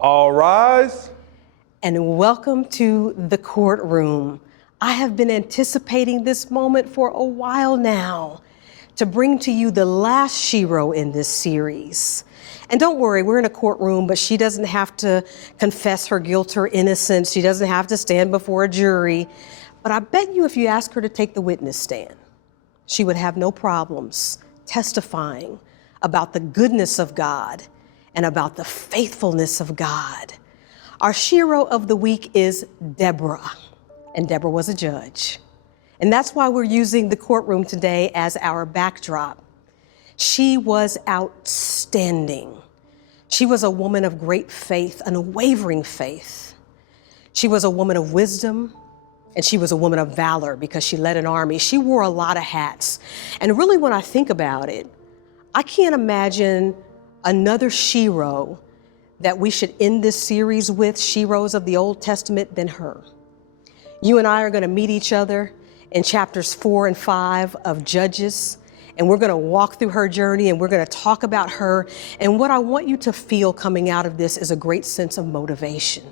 All rise. And welcome to the courtroom. I have been anticipating this moment for a while now to bring to you the last Shero in this series. And don't worry, we're in a courtroom, but she doesn't have to confess her guilt or innocence. She doesn't have to stand before a jury. But I bet you if you ask her to take the witness stand, she would have no problems testifying about the goodness of God and about the faithfulness of God. Our Shero of the week is Deborah, and Deborah was a judge. And that's why we're using the courtroom today as our backdrop. She was outstanding. She was a woman of great faith, unwavering faith. She was a woman of wisdom, and she was a woman of valor because she led an army. She wore a lot of hats. And really, when I think about it, I can't imagine another Shero that we should end this series with, Sheroes of the Old Testament, than her. You and I are going to meet each other in chapters 4 and 5 of Judges, and we're going to walk through her journey, and we're going to talk about her. And what I want you to feel coming out of this is a great sense of motivation.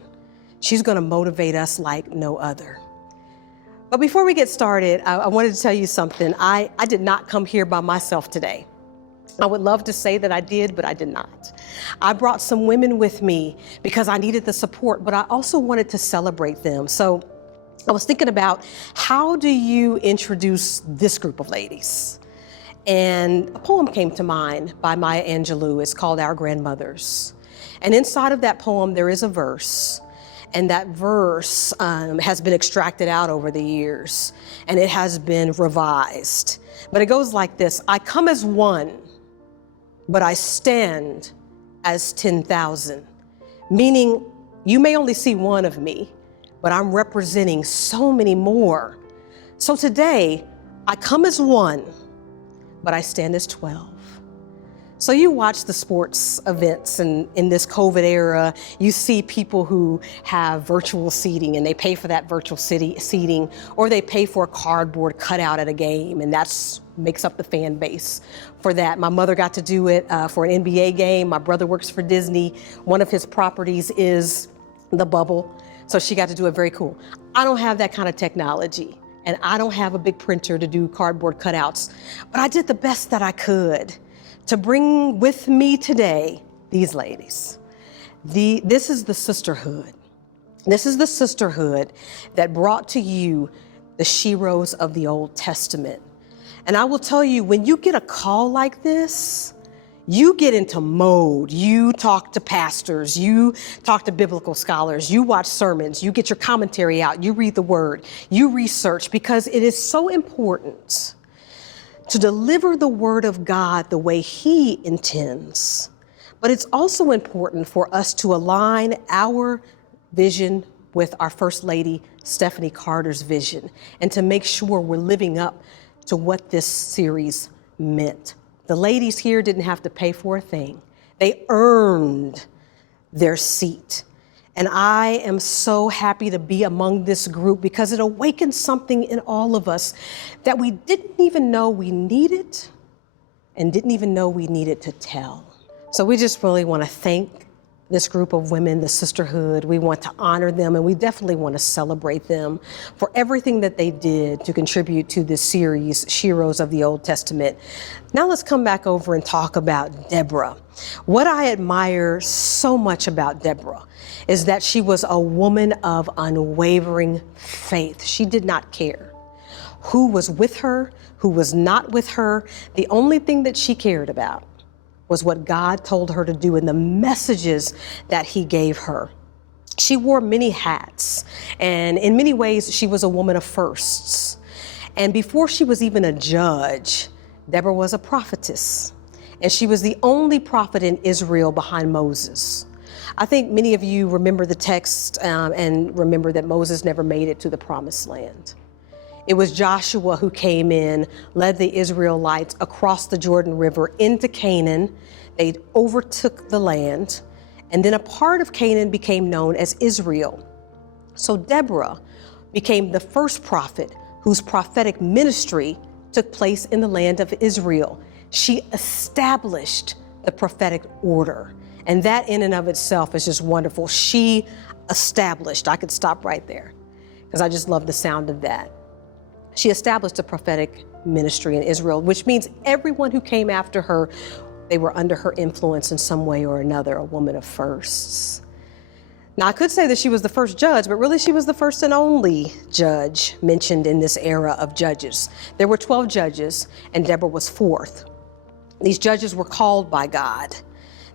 She's going to motivate us like no other. But before we get started, I wanted to tell you something. I did not come here by myself today. I would love to say that I did, but I did not. I brought some women with me because I needed the support, but I also wanted to celebrate them. So I was thinking about, how do you introduce this group of ladies? And a poem came to mind by Maya Angelou. It's called Our Grandmothers. And inside of that poem, there is a verse. And that verse has been extracted out over the years, and it has been revised. But it goes like this: I come as one, but I stand as 10,000. Meaning, you may only see one of me, but I'm representing so many more. So today, I come as one, but I stand as 12. So you watch the sports events, and in this COVID era, you see people who have virtual seating, and they pay for that virtual seating, or they pay for a cardboard cutout at a game, and that's makes up the fan base for that. My mother got to do it for an NBA game. My brother works for Disney. One of his properties is the bubble, so she got to do it. Very cool. I don't have that kind of technology, and I don't have a big printer to do cardboard cutouts, but I did the best that I could to bring with me today these ladies. This is the sisterhood. This is the sisterhood that brought to you the Sheroes of the Old Testament. And I will tell you, when you get a call like this, you get into mode. You talk to pastors, you talk to biblical scholars, you watch sermons, you get your commentary out, you read the word, you research, because it is so important to deliver the word of God the way He intends. But it's also important for us to align our vision with our First Lady, Stephanie Carter's vision, and to make sure we're living up to what this series meant. The ladies here didn't have to pay for a thing. They earned their seat. And I am so happy to be among this group because it awakens something in all of us that we didn't even know we needed and didn't even know we needed to tell. So we just really want to thank this group of women, the sisterhood. We want to honor them, and we definitely want to celebrate them for everything that they did to contribute to this series, Sheroes of the Old Testament. Now let's come back over and talk about Deborah. What I admire so much about Deborah is that she was a woman of unwavering faith. She did not care who was with her, who was not with her. The only thing that she cared about was what God told her to do and the messages that He gave her. She wore many hats, and in many ways, she was a woman of firsts. And before she was even a judge, Deborah was a prophetess, and she was the only prophet in Israel behind Moses. I think many of you remember the text and remember that Moses never made it to the promised land. It was Joshua who came in, led the Israelites across the Jordan River into Canaan. They overtook the land, and then a part of Canaan became known as Israel. So Deborah became the first prophet whose prophetic ministry took place in the land of Israel. She established the prophetic order, And that in and of itself is just wonderful. She established, I could stop right there because I just love the sound of that. She established a prophetic ministry in Israel, which means everyone who came after her, they were under her influence in some way or another, a woman of firsts. Now, I could say that she was the first judge, but really she was the first and only judge mentioned in this era of judges. There were 12 judges, and Deborah was fourth. These judges were called by God.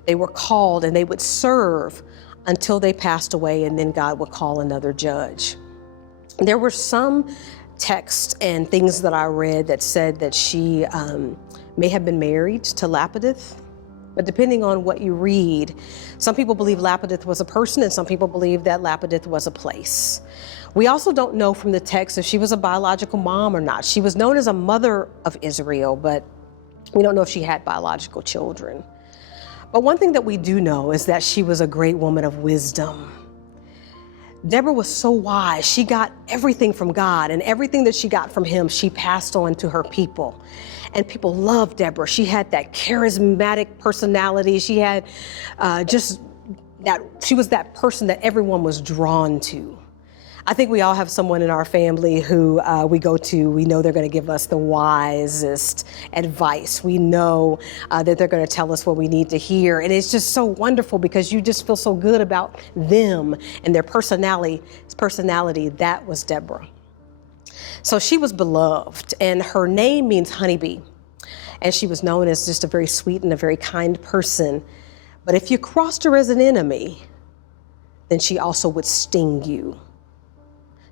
They were called, and they would serve until they passed away, and then God would call another judge. There were some texts and things that I read that said that she may have been married to Lapidith. But depending on what you read, some people believe Lapidith was a person and some people believe that Lapidith was a place. We also don't know from the text if she was a biological mom or not. She was known as a mother of Israel, but we don't know if she had biological children. But one thing that we do know is that she was a great woman of wisdom. Deborah was so wise. She got everything from God, and everything that she got from him, she passed on to her people. And people loved Deborah. She had that charismatic personality. She had she was that person that everyone was drawn to. I think we all have someone in our family who we go to, we know they're going to give us the wisest advice. We know that they're going to tell us what we need to hear. And it's just so wonderful because you just feel so good about them and their personality. That was Deborah. So she was beloved, and her name means honeybee. And she was known as just a very sweet and a very kind person. But if you crossed her as an enemy, then she also would sting you.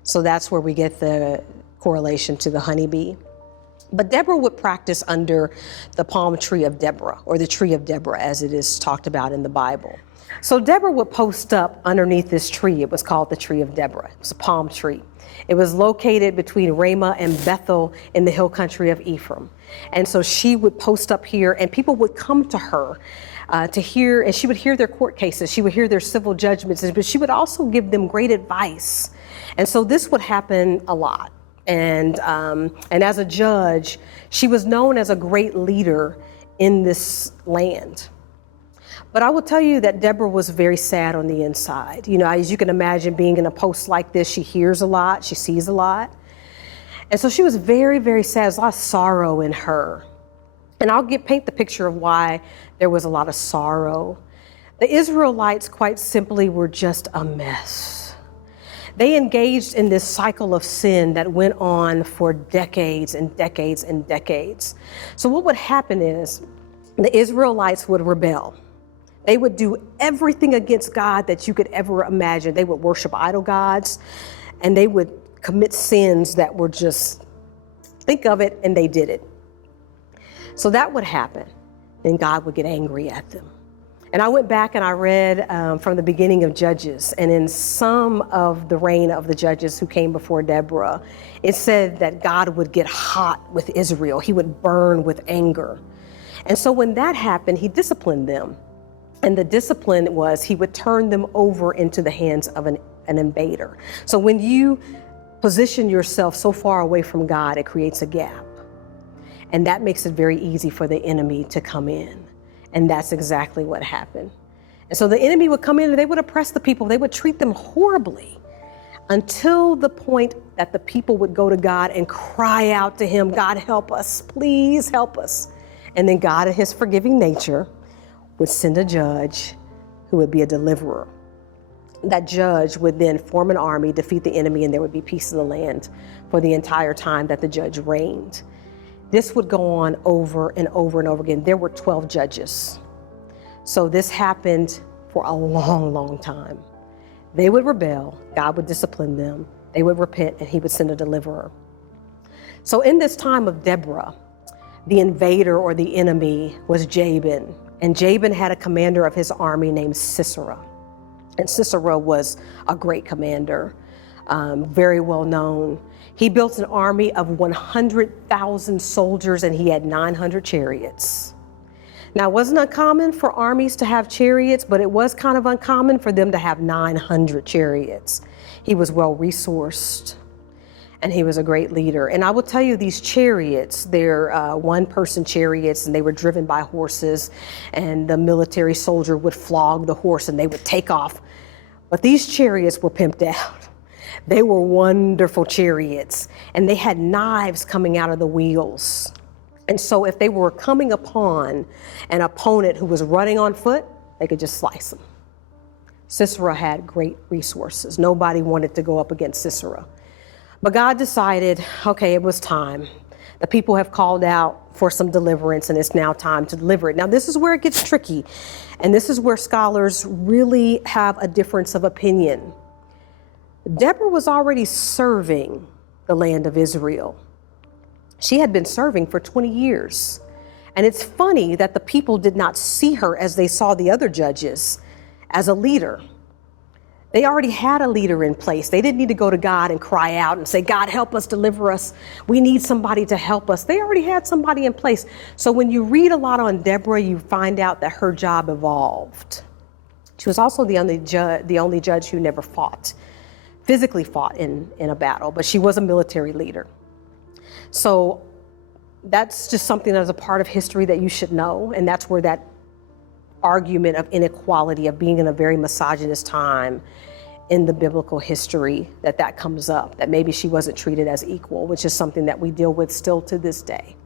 So that's where we get the correlation to the honeybee. But Deborah would practice under the palm tree of Deborah, or the tree of Deborah as it is talked about in the Bible. So Deborah would post up underneath this tree. It was called the tree of Deborah. It was a palm tree. It was located between Ramah and Bethel in the hill country of Ephraim. And so she would post up here, and people would come to her to hear, and she would hear their court cases. She would hear their civil judgments, but she would also give them great advice. And so this would happen a lot. And as a judge, she was known as a great leader in this land. But I will tell you that Deborah was very sad on the inside. You know, as you can imagine, being in a post like this, she hears a lot, she sees a lot. And so she was very, very sad. There's a lot of sorrow in her. And I'll paint the picture of why there was a lot of sorrow. The Israelites, quite simply, were just a mess. They engaged in this cycle of sin that went on for decades and decades and decades. So what would happen is the Israelites would rebel. They would do everything against God that you could ever imagine. They would worship idol gods, and they would commit sins that were just, think of it, and they did it. So that would happen, and God would get angry at them. And I went back and I read from the beginning of Judges, and in some of the reign of the judges who came before Deborah, it said that God would get hot with Israel. He would burn with anger. And so when that happened, he disciplined them. And the discipline was he would turn them over into the hands of an invader. So when you position yourself so far away from God, it creates a gap. And that makes it very easy for the enemy to come in. And that's exactly what happened. And so the enemy would come in and they would oppress the people. They would treat them horribly until the point that the people would go to God and cry out to him, God, help us, please help us. And then God, in his forgiving nature, would send a judge who would be a deliverer. That judge would then form an army, defeat the enemy, and there would be peace in the land for the entire time that the judge reigned. This would go on over and over and over again. There were 12 judges. So this happened for a long, long time. They would rebel, God would discipline them, they would repent, and he would send a deliverer. So in this time of Deborah, the invader or the enemy was Jabin. And Jabin had a commander of his army named Sisera. And Sisera was a great commander, very well known. He built an army of 100,000 soldiers, and he had 900 chariots. Now, it wasn't uncommon for armies to have chariots, but it was kind of uncommon for them to have 900 chariots. He was well resourced. and he was a great leader. And I will tell you, these chariots, they're one-person chariots, and they were driven by horses, and the military soldier would flog the horse and they would take off. But these chariots were pimped out. They were wonderful chariots, and they had knives coming out of the wheels. And so if they were coming upon an opponent who was running on foot, they could just slice them. Sisera had great resources. Nobody wanted to go up against Sisera. But God decided, okay, it was time. The people have called out for some deliverance, and it's now time to deliver it. Now, this is where it gets tricky, and this is where scholars really have a difference of opinion. Deborah was already serving the land of Israel. She had been serving for 20 years. And it's funny that the people did not see her as they saw the other judges as a leader. They already had a leader in place. They didn't need to go to God and cry out and say, God, help us, deliver us. We need somebody to help us. They already had somebody in place. So when you read a lot on Deborah, you find out that her job evolved. She was also the only judge who never physically fought in a battle, but she was a military leader. So that's just something that is a part of history that you should know. And that's where that argument of inequality, of being in a very misogynist time in the biblical history, that comes up, that maybe she wasn't treated as equal, which is something that we deal with still to this day.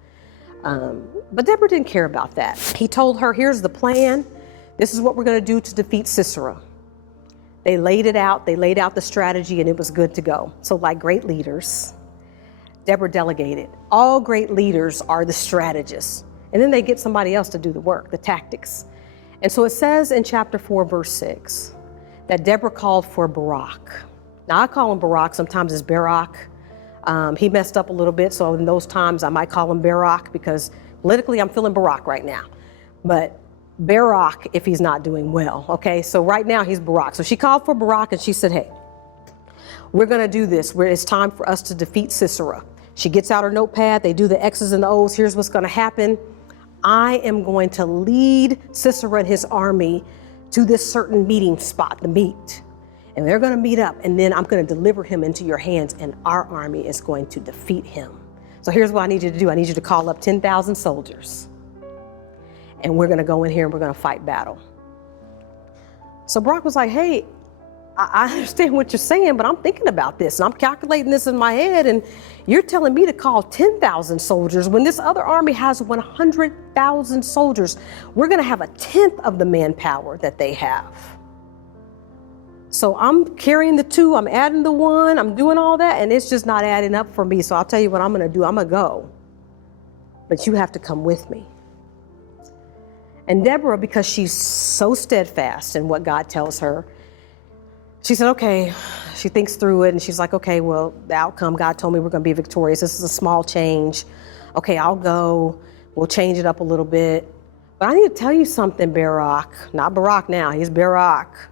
But Deborah didn't care about that. He told her, here's the plan. This is what we're going to do to defeat Sisera. They laid it out. They laid out the strategy, and it was good to go. So like great leaders, Deborah delegated. All great leaders are the strategists. And then they get somebody else to do the work, the tactics. And so it says in chapter 4, verse 6, that Deborah called for Barak. Now I call him Barak, sometimes it's Barak. He messed up a little bit, so in those times I might call him Barak, because politically I'm feeling Barak right now. But Barak if he's not doing well, okay? So right now he's Barak. So she called for Barak and she said, hey, we're gonna do this. It's time for us to defeat Sisera. She gets out her notepad, they do the X's and the O's, here's what's gonna happen. I am going to lead Sisera and his army to this certain meeting spot, the meet. And they're gonna meet up, and then I'm gonna deliver him into your hands, and our army is going to defeat him. So here's what I need you to do. I need you to call up 10,000 soldiers. And we're gonna go in here and we're gonna fight battle. So Barak was like, hey, I understand what you're saying, but I'm thinking about this, and I'm calculating this in my head, and you're telling me to call 10,000 soldiers when this other army has 100,000 soldiers. We're gonna have a tenth of the manpower that they have. So I'm carrying the two, I'm adding the one, I'm doing all that, and it's just not adding up for me. So I'll tell you what I'm gonna do, I'm gonna go. But you have to come with me. And Deborah, because she's so steadfast in what God tells her, she said, okay, she thinks through it and she's like, okay, well, the outcome, God told me we're gonna be victorious. This is a small change. Okay, I'll go. We'll change it up a little bit. But I need to tell you something, Barak. Not Barak now, he's Barak.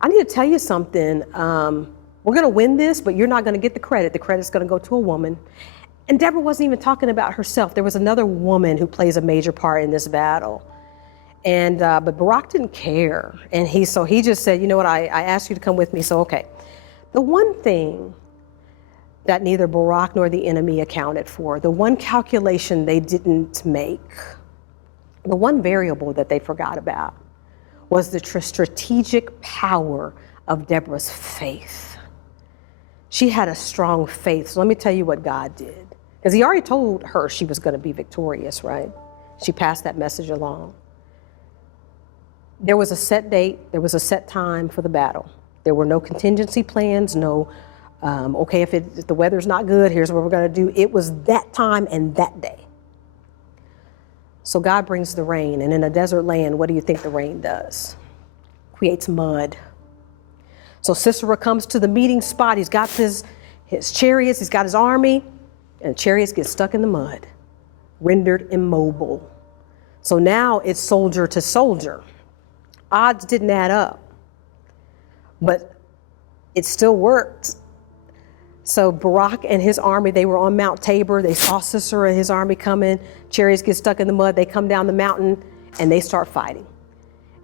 I need to tell you something. We're gonna win this, but you're not gonna get the credit. The credit's gonna go to a woman. And Deborah wasn't even talking about herself. There was another woman who plays a major part in this battle. And but Barak didn't care. And he just said, you know what, I asked you to come with me, so okay. The one thing that neither Barak nor the enemy accounted for, the one calculation they didn't make, the one variable that they forgot about was the strategic power of Deborah's faith. She had a strong faith. So let me tell you what God did. Because he already told her she was going to be victorious, right? She passed that message along. There was a set date, there was a set time for the battle. There were no contingency plans, no, okay, if the weather's not good, here's what we're gonna do. It was that time and that day. So God brings the rain, and in a desert land, what do you think the rain does? Creates mud. So Sisera comes to the meeting spot, he's got his chariots, he's got his army, and the chariots get stuck in the mud, rendered immobile. So now it's soldier to soldier. Odds didn't add up, but it still worked. So Barak and his army, they were on Mount Tabor. They saw Sisera and his army coming. Chariots get stuck in the mud. They come down the mountain and they start fighting.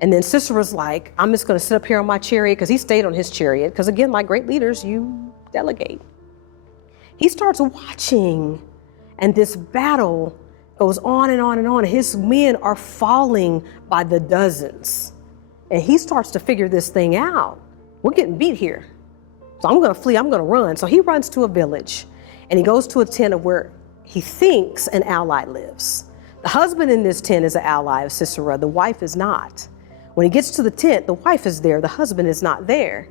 And then Sisera's like, I'm just going to sit up here on my chariot, because he stayed on his chariot. Because again, like great leaders, you delegate. he starts watching, and this battle goes on and on and on. His men are falling by the dozens. And he starts to figure this thing out. We're getting beat here. So I'm going to flee, I'm going to run. So he runs to a village, and he goes to a tent of where he thinks an ally lives. The husband in this tent is an ally of Sisera. The wife is not. When he gets to the tent, the wife is there. The husband is not there.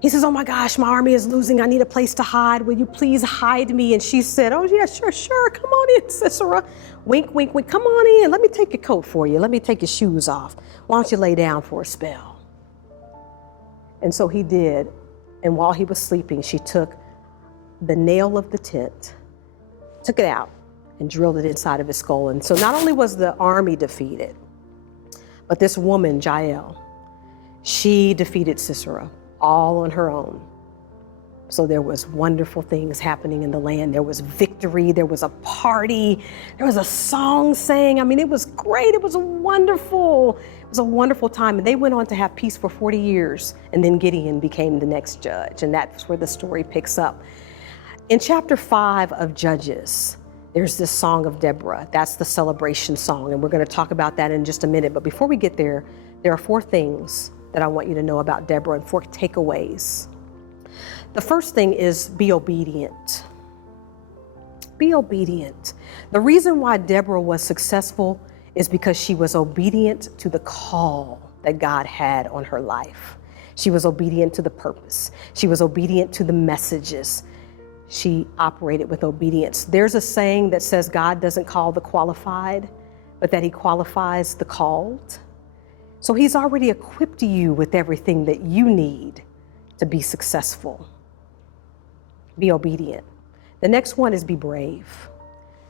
He says, oh my gosh, my army is losing. I need a place to hide. Will you please hide me? And she said, oh yeah, sure. Come on in, Sisera. Wink, wink, wink. Come on in. Let me take your coat for you. Let me take your shoes off. Why don't you lay down for a spell? And so he did. And while he was sleeping, she took the nail of the tent, took it out, and drilled it inside of his skull. And so not only was the army defeated, but this woman, Jael, she defeated Sisera all on her own. So there was wonderful things happening in the land. There was victory. There was a party. There was a song sang. I mean, it was great. It was wonderful time. And they went on to have peace for 40 years. And then Gideon became the next judge. And that's where the story picks up. In chapter 5 of Judges, there's this song of Deborah. That's the celebration song. And we're going to talk about that in just a minute. But before we get there, there are 4 things that I want you to know about Deborah, and 4 takeaways. The first thing is be obedient. Be obedient. The reason why Deborah was successful is because she was obedient to the call that God had on her life. She was obedient to the purpose. She was obedient to the messages. She operated with obedience. There's a saying that says God doesn't call the qualified, but that he qualifies the called. So he's already equipped you with everything that you need to be successful. Be obedient. The next one is be brave.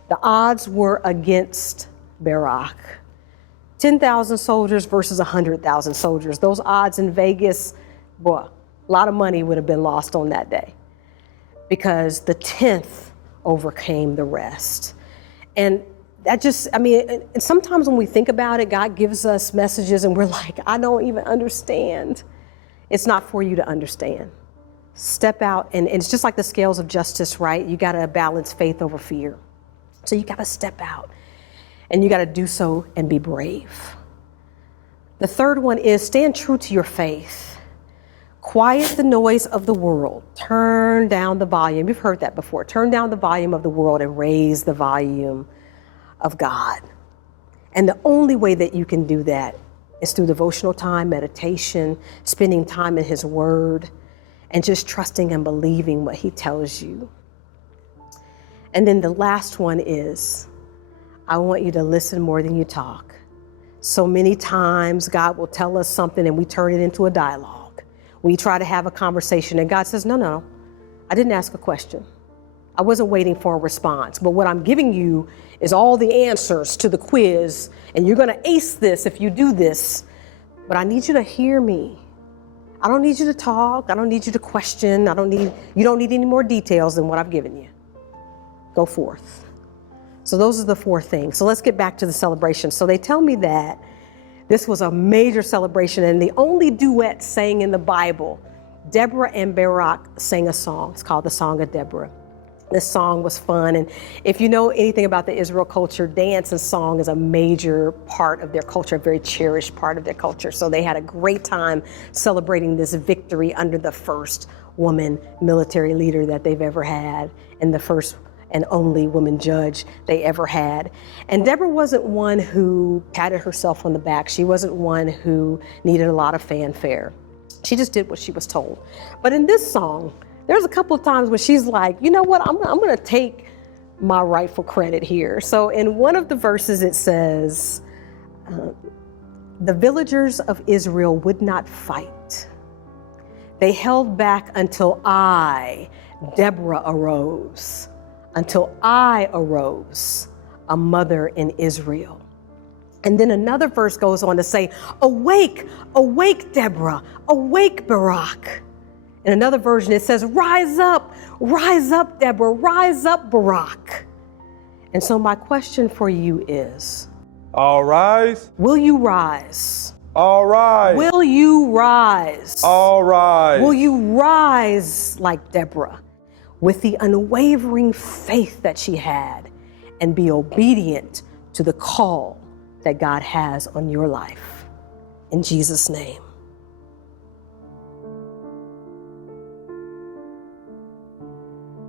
The odds were against Barak. 10,000 soldiers versus 100,000 soldiers. Those odds in Vegas, boy, a lot of money would have been lost on that day because the 10th overcame the rest. And that just, and sometimes when we think about it, God gives us messages and we're like, I don't even understand. It's not for you to understand. Step out, and it's just like the scales of justice, right? You got to balance faith over fear. So you got to step out, and you got to do so and be brave. The third one is stand true to your faith. Quiet the noise of the world. Turn down the volume. You've heard that before. Turn down the volume of the world and raise the volume of God. And the only way that you can do that is through devotional time, meditation, spending time in his word, and just trusting and believing what he tells you. And then the last one is, I want you to listen more than you talk. So many times God will tell us something and we turn it into a dialogue. We try to have a conversation and God says, no, I didn't ask a question. I wasn't waiting for a response, but what I'm giving you is all the answers to the quiz, and you're gonna ace this if you do this, but I need you to hear me. I don't need you to talk. I don't need you to question. You don't need any more details than what I've given you. Go forth. So those are the 4 things. So let's get back to the celebration. So they tell me that this was a major celebration, and the only duet sang in the Bible, Deborah and Barak sang a song. It's called the Song of Deborah. This song was fun. And if you know anything about the Israel culture, dance and song is a major part of their culture, a very cherished part of their culture. So they had a great time celebrating this victory under the first woman military leader that they've ever had, and the first and only woman judge they ever had. And Deborah wasn't one who patted herself on the back. She wasn't one who needed a lot of fanfare. She just did what she was told. But in this song, there's a couple of times when she's like, you know what, I'm going to take my rightful credit here. So in one of the verses it says, the villagers of Israel would not fight. They held back until I, Deborah, arose. Until I arose, a mother in Israel. And then another verse goes on to say, awake, awake, Deborah, awake, Barak. In another version, it says, rise up, Deborah, rise up, Barak. And so my question for you is, all rise. Will you rise? All rise. Will you rise? All rise. Will you rise like Deborah? with the unwavering faith that she had and be obedient to the call that God has on your life. In Jesus' name.